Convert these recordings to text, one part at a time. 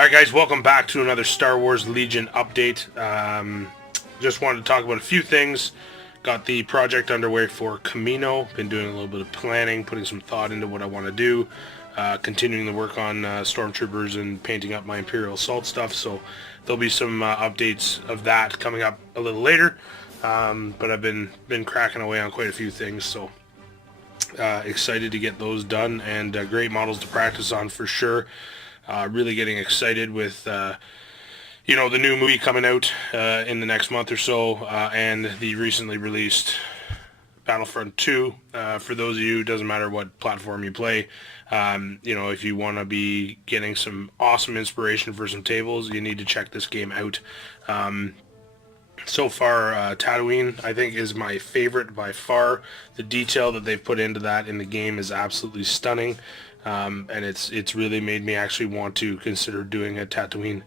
Alright guys, welcome back to another Star Wars Legion update. Just wanted to talk about a few things. Got the project underway for Kamino. Been doing a little bit of planning, putting some thought into what I want to do. Continuing the work on Stormtroopers and painting up my Imperial Assault stuff. So there'll be some updates of that coming up a little later. But I've been cracking away on quite a few things. So excited to get those done, and great models to practice on for sure. Really getting excited with the new movie coming out in the next month or so, and the recently released Battlefront 2. For those of you, it doesn't matter what platform you play, if you want to be getting some awesome inspiration for some tables, you need to check this game out. So far, Tatooine, I think, is my favorite by far. The detail that they've put into that in the game is absolutely stunning. And it's really made me actually want to consider doing a Tatooine.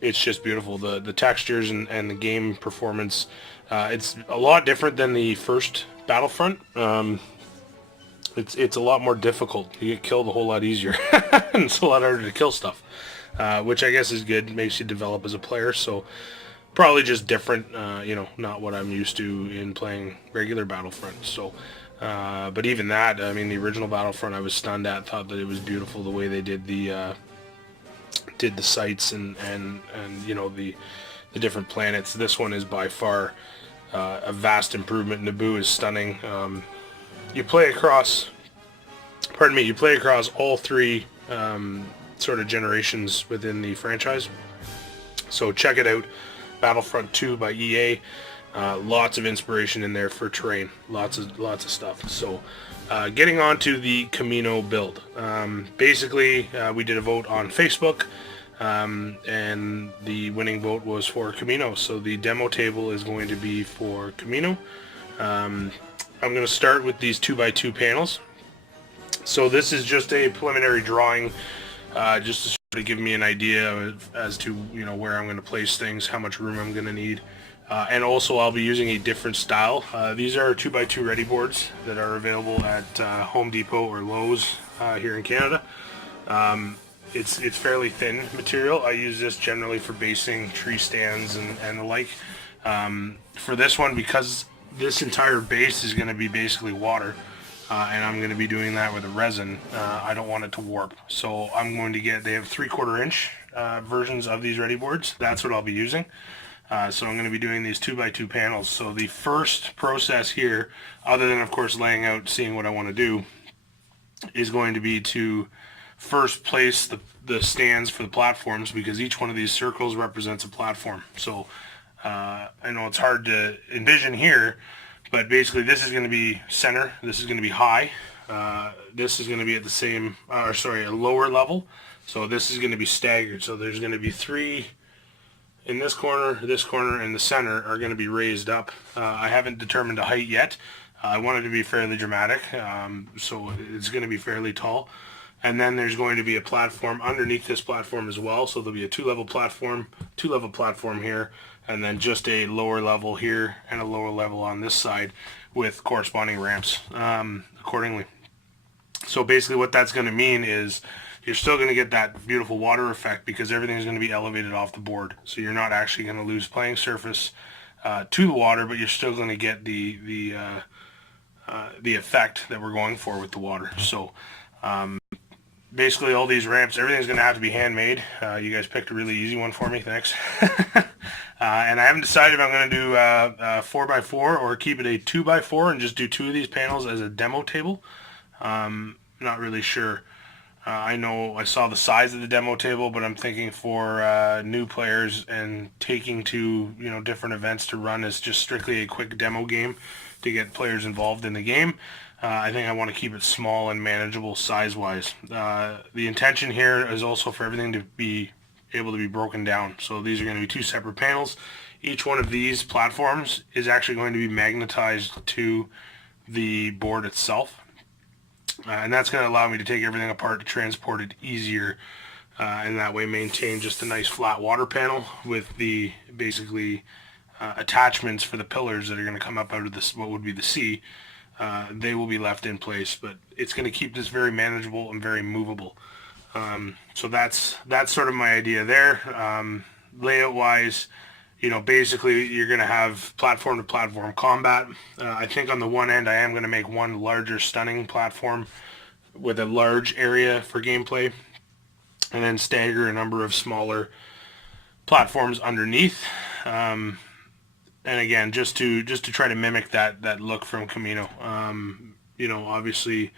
It's just beautiful. The textures and the game performance, it's a lot different than the first Battlefront. It's a lot more difficult. You get killed a whole lot easier. And it's a lot harder to kill stuff, which I guess is good. It makes you develop as a player. So probably just different, not what I'm used to in playing regular Battlefront. So but even that, I mean, the original Battlefront I was stunned at. Thought that it was beautiful the way they did the sights and the different planets. This one is by far a vast improvement. Naboo is stunning. You play across all three sort of generations within the franchise. So check it out, Battlefront 2 by EA. Lots of inspiration in there for terrain, lots of stuff. So getting on to the Kamino build. Basically, we did a vote on Facebook, and the winning vote was for Kamino. So the demo table is going to be for Kamino. I'm going to start with these 2x2 panels. So this is just a preliminary drawing, just to sort of give me an idea as to where I'm going to place things, how much room I'm going to need. And also I'll be using a different style. These are 2x2 ready boards that are available at Home Depot or Lowe's here in Canada. It's fairly thin material. I use this generally for basing tree stands and the like. For this one, because this entire base is going to be basically water, and I'm going to be doing that with a resin, I don't want it to warp. So I'm going to they have 3/4 inch versions of these ready boards. That's what I'll be using. So I'm going to be doing these 2x2 panels. So the first process here, other than of course laying out, seeing what I want to do, is going to be to first place the stands for the platforms, because each one of these circles represents a platform. So I know it's hard to envision here, but basically this is going to be center, this is going to be high, this is going to be at a lower level. So this is going to be staggered. So there's going to be three in this corner, and the center are going to be raised up. I haven't determined a height yet. I want it to be fairly dramatic, so it's going to be fairly tall. And then there's going to be a platform underneath this platform as well. So there'll be a two-level platform here, and then just a lower level here and a lower level on this side with corresponding ramps accordingly. So basically what that's going to mean is you're still going to get that beautiful water effect, because everything's going to be elevated off the board. So you're not actually going to lose playing surface to the water, but you're still going to get the effect that we're going for with the water. So basically all these ramps, everything's going to have to be handmade. You guys picked a really easy one for me, thanks. And I haven't decided if I'm going to do 4x4 or keep it a 2x4 and just do two of these panels as a demo table. Not really sure. I know I saw the size of the demo table, but I'm thinking for new players and taking to different events to run as just strictly a quick demo game to get players involved in the game. I think I want to keep it small and manageable size-wise. The intention here is also for everything to be able to be broken down. So these are going to be two separate panels. Each one of these platforms is actually going to be magnetized to the board itself. And that's going to allow me to take everything apart to transport it easier, and that way maintain just a nice flat water panel with the basically attachments for the pillars that are going to come up out of this, what would be the sea. They will be left in place, but it's going to keep this very manageable and very movable. So that's sort of my idea there. Layout wise, basically you're going to have platform to platform combat. I think on the one end I am going to make one larger stunning platform with a large area for gameplay, and then stagger a number of smaller platforms underneath. And again, just to try to mimic that look from Kamino. Obviously,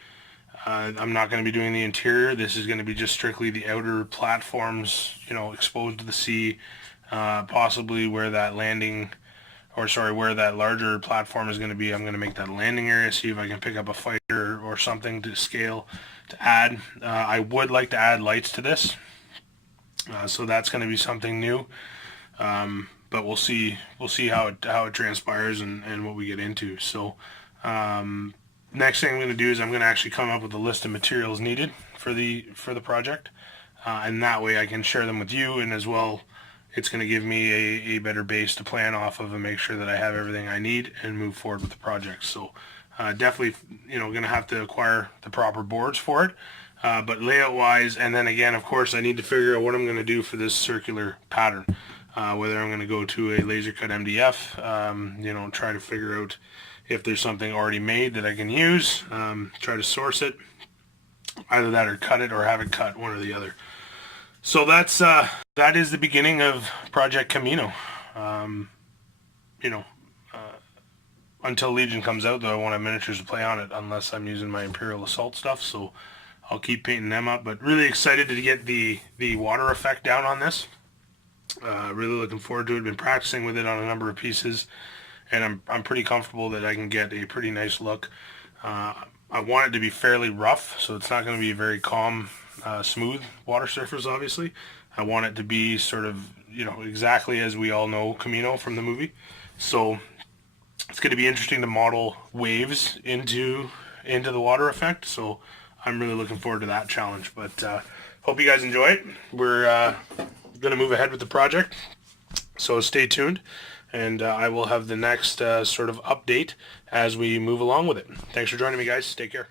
I'm not going to be doing the interior. This is going to be just strictly the outer platforms, exposed to the sea, possibly where that landing, or sorry, where that larger platform is going to be. I'm going to make that landing area, see if I can pick up a fighter or something to scale to add. I would like to add lights to this, so that's going to be something new. But we'll see how it transpires and what we get into. So next thing I'm going to do is I'm going to actually come up with a list of materials needed for the project, and that way I can share them with you, and as well it's going to give me a better base to plan off of and make sure that I have everything I need and move forward with the project. So definitely going to have to acquire the proper boards for it, but layout wise, and then again of course I need to figure out what I'm going to do for this circular pattern. Whether I'm going to go to a laser cut MDF, try to figure out if there's something already made that I can use, try to source it, either that or cut it or have it cut, one or the other. So that is the beginning of Project Kamino. Until Legion comes out, though, I won't have miniatures to play on it unless I'm using my Imperial Assault stuff, so I'll keep painting them up. But really excited to get the water effect down on this. Really looking forward to it. Been practicing with it on a number of pieces, and I'm pretty comfortable that I can get a pretty nice look. I want it to be fairly rough, so it's not going to be a very calm, smooth water surface, obviously. I want it to be sort of, exactly as we all know Kamino from the movie. So it's going to be interesting to model waves into the water effect, so I'm really looking forward to that challenge. But hope you guys enjoy it. We're going to move ahead with the project, so stay tuned, and I will have the next sort of update as we move along with it. Thanks for joining me, guys. Take care.